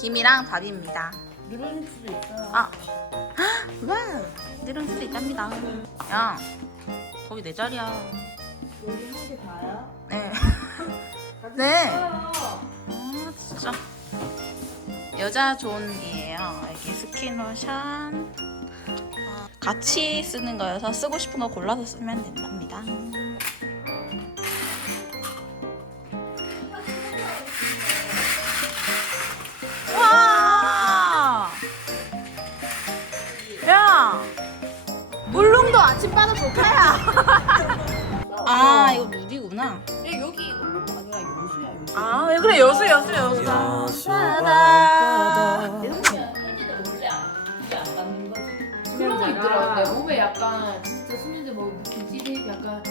김이랑 밥입니다. 수도 있어요. 아, 와, 내려올 수도 있답니다. 야, 거기 내 자리야. 여기 한 개 다요? 네. 네. 아, 아, 진짜. 여자 존이에요. 여기 스킨로션. 어, 같이 쓰는 거여서 쓰고 싶은 거 골라서 쓰면 된답니다. 아침바다 좋다야. 아, 이거 물이구나. 야 여기 올라가 아니라 요수야 요수. 아, 왜 그래? 여수, 여수, 여수. 바다. 현지도 원래 안 이게 안 받는 거지. 그런 거 있더라고. 내 몸에 약간 진짜 수면제 뭐 김치비 약간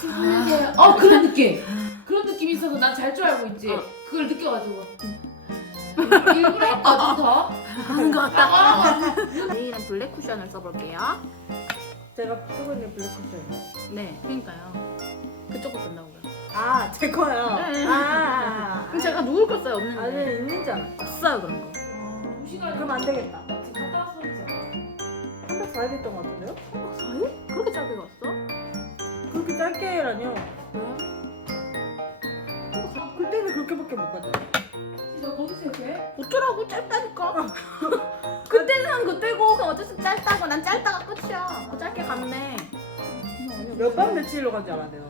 수면제 어 그런 느낌. 그런 느낌이 있어서 난 잘 줄 알고 있지. 그걸 느껴가지고. 일부러 했거든 더. 하는 것 같다. 내일은 블랙 쿠션을 써볼게요. 제가 쓰고 있는 블랙 쿠션. 네, 그러니까요. 그쪽도 쓴다고요. 아, 제 거요. 네. 아, 그럼 제가 누굴 거 써요? 없는데. 아니 있는 줄 알았어. 없어요, 그런 거. 그럼 안 되겠다. 이제. 304일 했던 것 같은데요? 4일? 그렇게 짧게 갔어? 그렇게 짧게라뇨. 왜? 그때는 그렇게밖에 못 갔죠. 너 거기서 이렇게? 어쩌라고 짧다니까. 그때는 한 그때고 수 짧다고 난 짧다가. 어, 갔네. 몇 밤 며칠로 간지 알아야 돼요.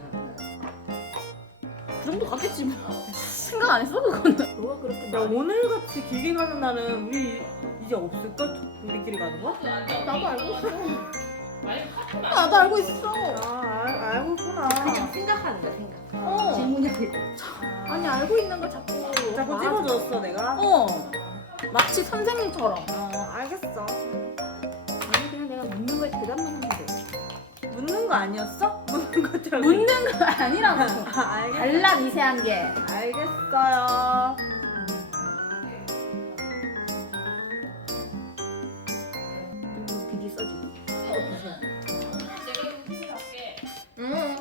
그 정도 갔겠지 뭐. 생각 안 했어 그거는. 너가 그렇게 야 오늘 같이 길게 가는 날은 우리 이제 없을까? 우리끼리 가는 거? 나도 알고 있어. 나도 알고 있어. 아 알, 알고 있구나. 생각하는 거야 생각. 어. 질문이 아니고. 아니 알고 있는 걸 자꾸. 자꾸 찝어줬어 내가. 어. 마치 선생님처럼. 어 알겠어. 묻는 거 아니었어? 묻는 것처럼. 묻는 거 아니라고. 아. 달라 미세한 게. 알겠어요. 비디. 응.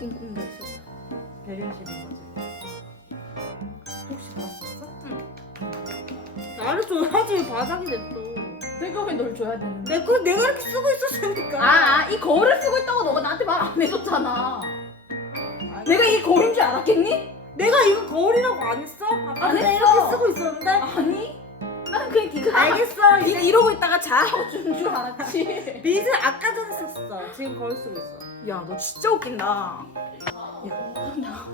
꿍꿍 대죠. 대련실인 거지. 응. 나를 줘야지 바닥인데 또. 내가 왜 널 줘야 되는데? 내거 내가 이렇게 쓰고 있었으니까. 아, 아, 이 거울을 쓰고 있다고 너가 나한테 말 안 해줬잖아. 내가 이 거울인 줄 알았겠니? 내가 이거 거울이라고 안 했어? 아까 안 했어. 이렇게 쓰고 있었는데. 아니? 나는 그냥 네가 알겠어. 이, 이제 이러고 있다가 자라고 주는 줄 알았지. 미즈 아까 전에 썼어. 지금 거울 쓰고 있어. 야, 너 진짜 웃긴다. 야, 나.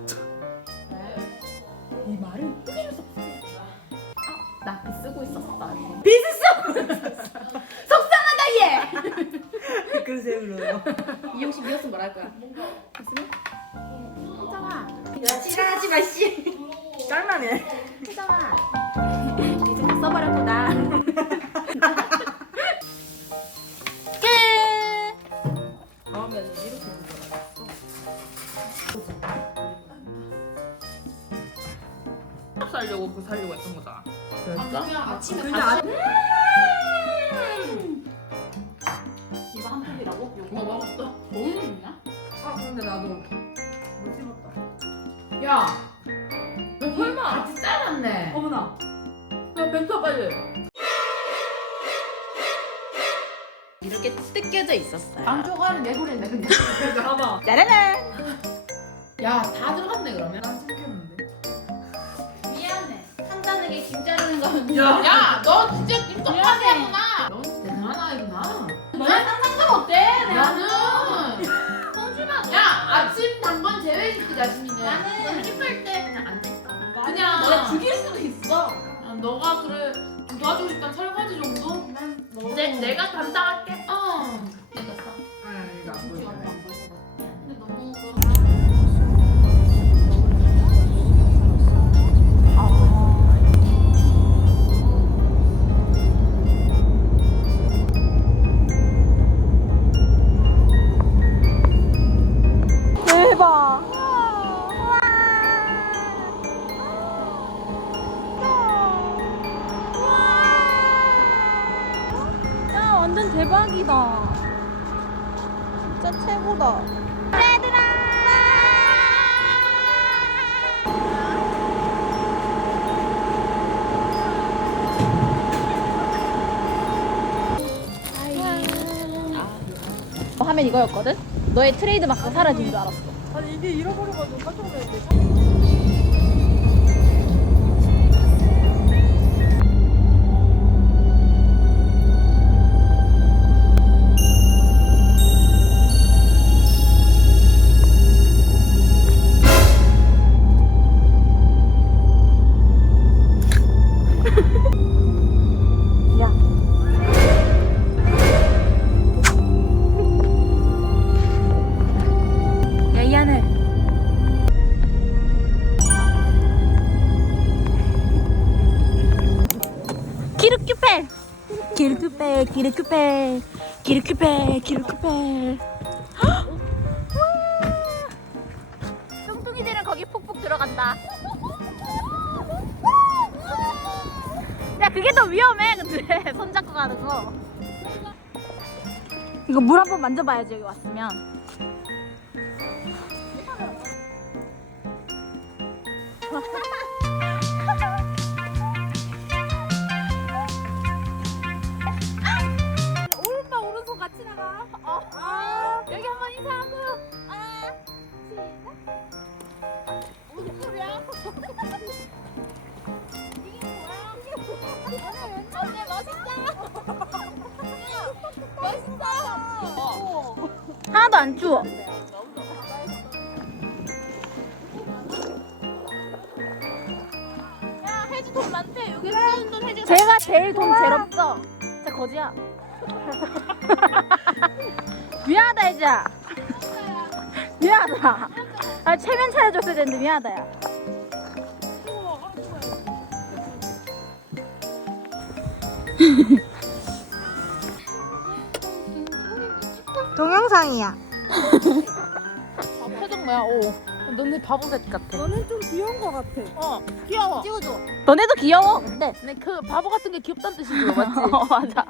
이 말을 끄기를 썼어. 아, 나비 쓰고 있었어. 비즈 쓰고 속상하다 얘. 그러세요 그러요. 이용식 미웠으면 뭐랄 거야? 야 지랄하지 마 씨. 짱나네. 혜정아. 이제 다 써버렸구나. 끝. 다음에는 이렇게 하는 거야. 살려고 그 살려고 했던 거잖아. 그냥 아침에 근데 다 아, 이거 한 통이라고? 어 먹었어. 너무 있냐? 아 근데 나도 못 씹었다. 야. 너 설마 같이 잘랐네. 어머나. 야 뱉어 빨리. 이렇게 뜯겨져 있었어요. 안쪽안에 내보냈네 근데. 봐봐. 짜라란. 야 다 들어갔네 그러면. 난 챙겼는데. 미안해. 한잔하게 김자 르는 거는. 야. 야 너 진짜 김 똑같이 하구나. 넌 대단한 아이구나. 너는 상상도 못해. 나는. 성준아. 야 아침 당번 제외시키 자신이네. 나는 힘들 때 그냥 앉아 있어. 그냥 내가 죽일 수도 있어. 야, 너가 그래 도와주고 싶다 설거지 정도? 내, 내가 담당할게. 어. 내가 온다. 얘들아! 어, 화면 이거였거든? 너의 트레이드 마크 사라진 줄 알았어. 아니 이게 잃어버려가지고 깜짝 놀랐어. 기르큐페, 기르큐페, 기르큐페. 뚱뚱이들은 거기 푹푹 들어간다. 야, 그게 더 위험해, 근데. 손잡고 가는 거. 이거 물 한번 만져봐야지, 여기 왔으면. 안 추워. 야 해주 돈 많대. 여기 쓰는 돈 해주가. 제가 제일 돈 제일 없어. 진짜 거지야. 미안하다 해주야. 미안하다. 아 체면 차려줬어야 되는데 미안하다 야. 동영상이야. 표정 뭐야? 오. 너네 바보색 같아. 너는 좀 귀여운 것 같아. 어 귀여워. 찍어줘. 너네도 귀여워. 근데 근데 그 바보 같은 게 귀엽다는 뜻이지 맞지? 어 맞아.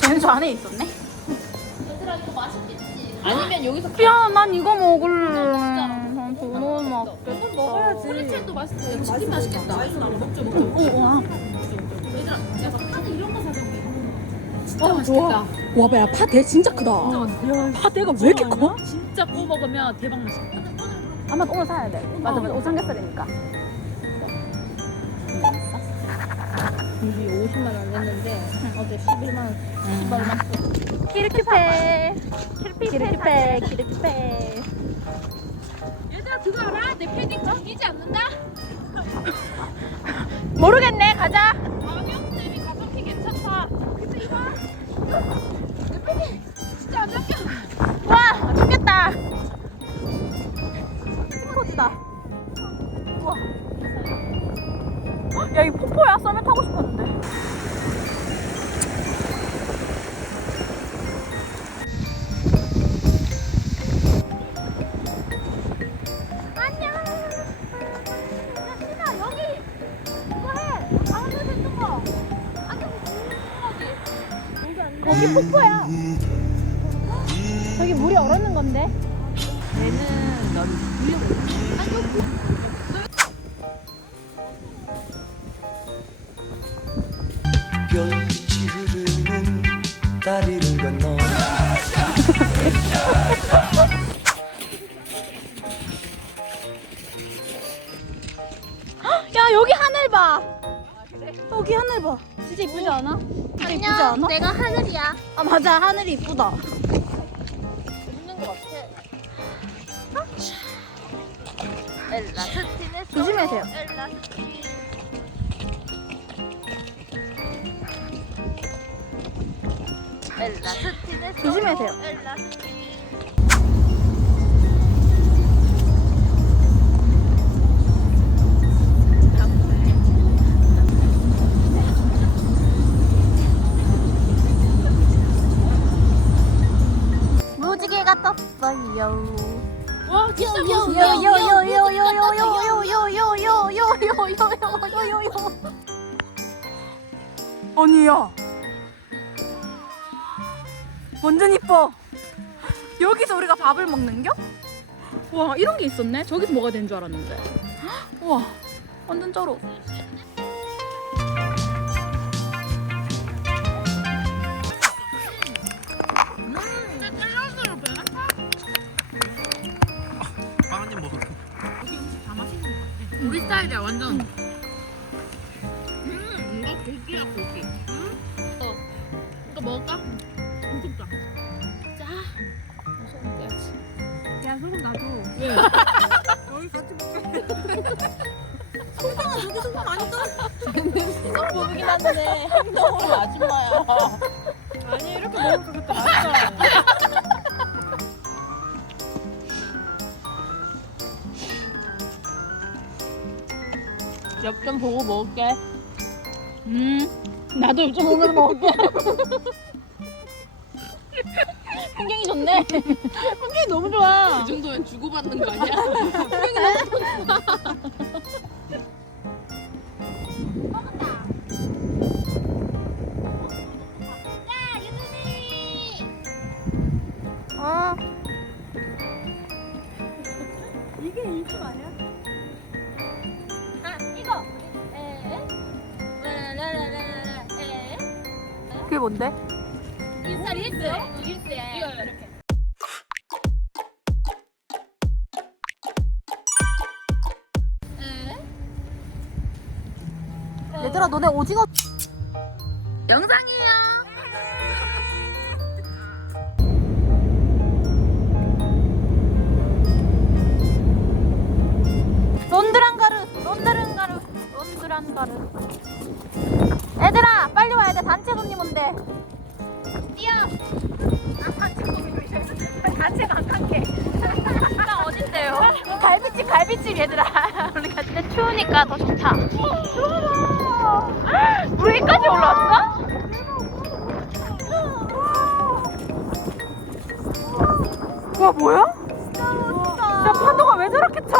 쟤는 저 안에 있었네. 얘들아 이거 맛있겠지? 아니면 여기서 야, 난 이거 먹을래. 난 저거 먹겠다. 먹어야지. 프렌치도 맛있어. 이거 치킨 맛있겠다. 오, 와. 얘들아 야 파는 이런 거 사자. 진짜 맛있겠다. 와, 야, 파대 진짜 크다. 파대가 왜 이렇게 커? 진짜 구워 먹으면 대박 맛있겠다. 아마 오늘 사야 돼. 맞아, 맞아. 오삼겹살이니까. 이게 50만 원 냈는데 어제 11만 원. 10얼마? 키르키페. 키르키페. 키르키페. 얘들아 그거 알아? 내 패딩 감기지 않는다? 모르겠네. 가자. 车，救命！ 저기 폭포야. 저기 물이 얼었는 건데. 얘는 넌 위에 한쪽 여기 하늘 봐. 진짜 이쁘지 않아? 진짜 이쁘지 않아? 내가 하늘이야. 아 맞아 하늘이 이쁘다. 엘라스틴의 조심하세요. 엘라스틴. 엘라스틴의 조심하세요. 엘라스틴. 무 떴어요. 와 진짜 요요요요요요요요요요요요요요요요요요. 아니야. 완전 이뻐. 여기서 우리가 밥을 먹는겨? 와 이런 게 있었네. 저기서 먹어야 되는 줄 알았는데. 와 완전 쩔어. 우리 스타일이야 완전. 음 이거 고기야 고기. 음? 어. 이거 먹을까? 무섭다. 자. 소금 떼야지. 야 소금 나도. 왜? 여기 같이 먹게. 소금아 저기 소금 아니다. 보이긴 한데 행동으로 아줌 먹을게. 음, 나도 보면서 먹을게. 풍경이 좋네. 풍경이 너무 좋아. 이 정도면 주고받는 거 아니야? 논드란 가루, 논드란 가루. 얘들아 빨리 와야 돼 단체 손님 온대. 뛰어. 아 단체 손님이 단체가 안 갈게. 갈비집 갈비집 얘들아. 우리 갔는데 추우니까 더 좋다. 추워. 우리 여기까지 올라왔어? 와 뭐야? 야 파도가 왜 저렇게 쳐?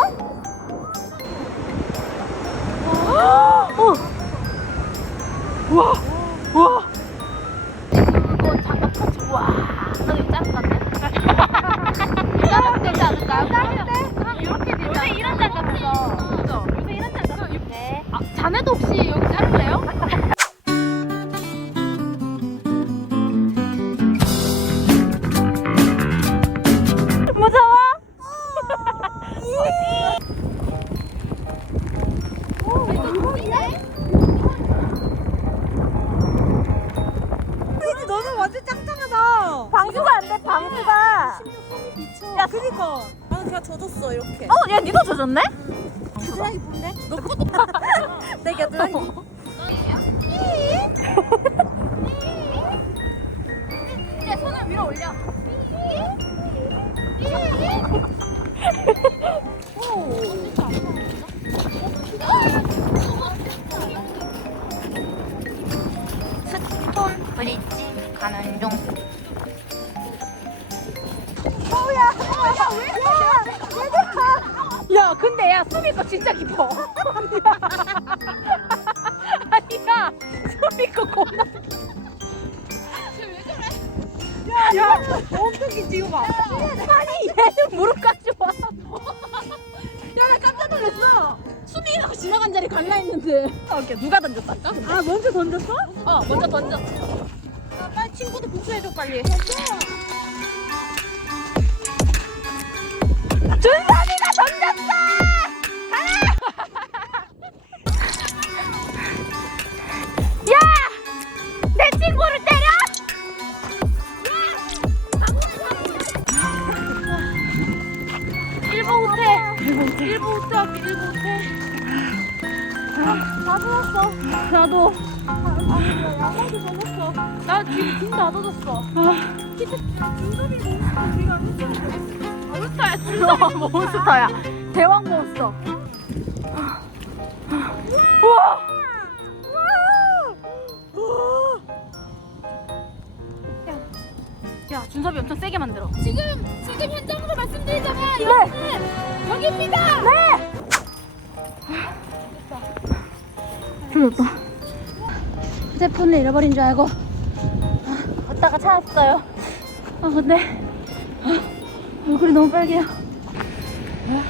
어. 우와 방수가. 야 그니까. 나는 그냥 젖었어 이렇게. 어, 야, 니도 젖었네? 겨드랑이 본데? 내 겨드랑이. 이제 손을 위로 올려. 스톤 브릿지 가는 중. 야, 근데 야, 수미 거 진짜 깊어. 아니야, 수미 거 겁나. 야, 야, 엄청 깊지, 이거 봐. 아니, 얘는 무릎까지 와. 야, 나 깜짝 놀랐어. 수미가 지나간 자리 갈라 했는데. 아, 오케이, 누가 던졌을까? 아 먼저 던졌어? 어, 먼저 던져. 아, 빨리 친구들 복수해줘 빨리. 던졌어! 내 친구를 때려? 일보 후퇴. 일보 후퇴 할게, 일보 후퇴. 다 젖었어. 나도. 야구도 던졌어. 나 지금 등다 젖었어. 몬스터야, 진짜. 몬스터야. 대왕 몬스터. 네! 여기입니다. 네! 조졌다. 휴대폰을 잃어버린 줄 알고 아, 걷다가 찾았어요. 아 근데 아, 얼굴이 너무 빨개요. 아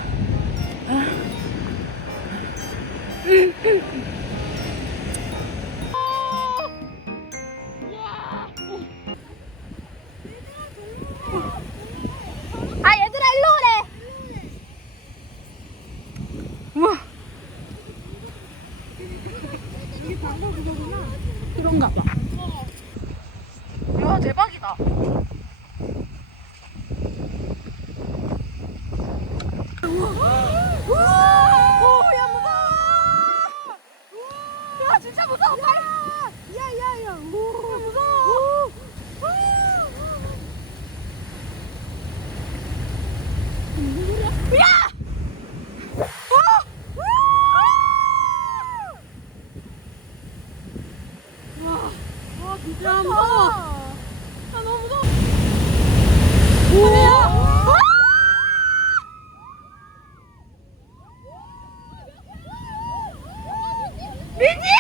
대박이다. Біді!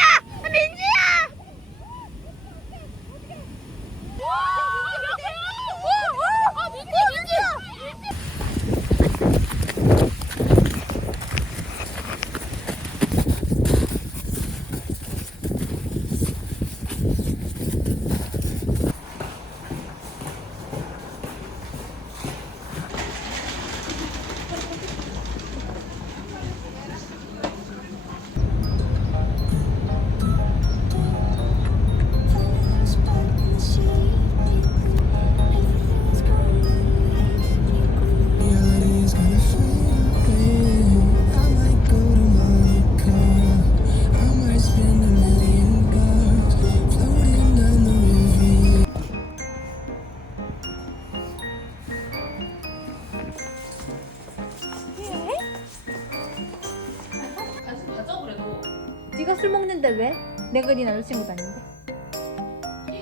네 남자친구도 아닌데.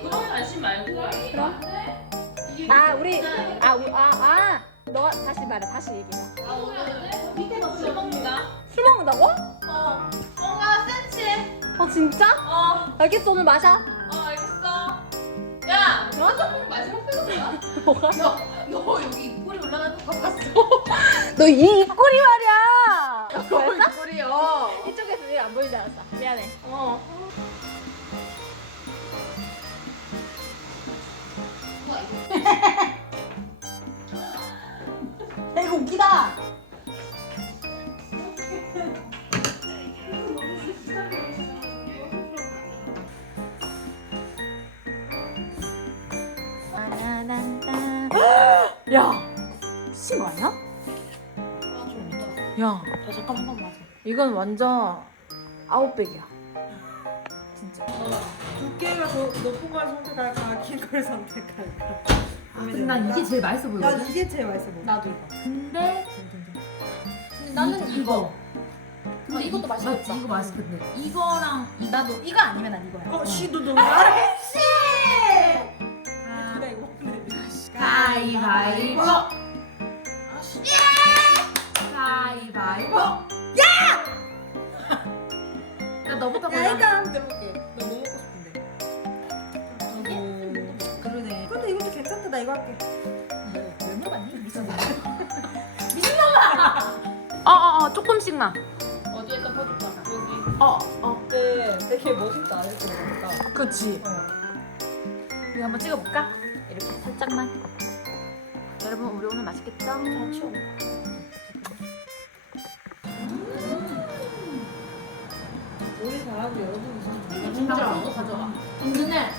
그런 관심 말고. 그럼? 아 우리 아 우- 아 아. 너가 다시 말해 다시 얘기해. 아 오늘 밑에서 술 먹는다. 술 먹는다고? 어. 뭔가 센치해. 어 진짜? 어. 알겠어 오늘 마셔. 어 알겠어. 야, 너한테 마지막 표정이야? 뭐가? 너, 너 여기 입꼬리 올라가는 거 봤어? 너 이 입꼬리 말이야. 너? 입꼬리요. 이쪽에서 안 보이지 않았어. 미안해. 어. 다. 야, 미친 거 아니야? 야, 야 잠깐 한번 맞아. 이건 완전 아웃백이야. 진짜. 두께가 더 높은 걸 선택할까 긴 걸 선택할까 아, 근데 난 이게 제일 맛있어 보여. 난 이게 제일 맛있어 보여 나도 이거. 근데 나는 이거. 근데 이것도? 맛있겠다. 이거 맛있겠네. 이거랑 이 나도 이거 아니면 난 이거야. 어, 씨도 너무 잘했지 그래 이거 먹네 가위바위보. 가위바위보. 야! 나 너부터 야 골라. 일단 들어볼 조금씩만. 어디에서 퍼줄까? 여기. 어, 어. 근데 되게 멋있다 이렇게 먹으니까 그치. 어. 우리 한번 찍어볼까? 이렇게 살짝만. 여러분 우리 오늘 맛있겠죠? 요리 잘하고 여러분이 진짜 진짜 가져가. 은근해.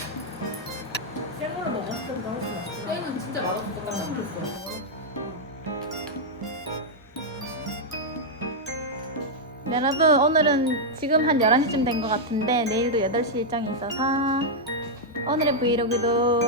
생으로 먹었을 때보다 훨씬 맛있어 땡은 진짜 맛없을 것 같아. 여러분 오늘은 지금 한 11시쯤 된 것 같은데 내일도 8시 일정이 있어서 오늘의 브이로그도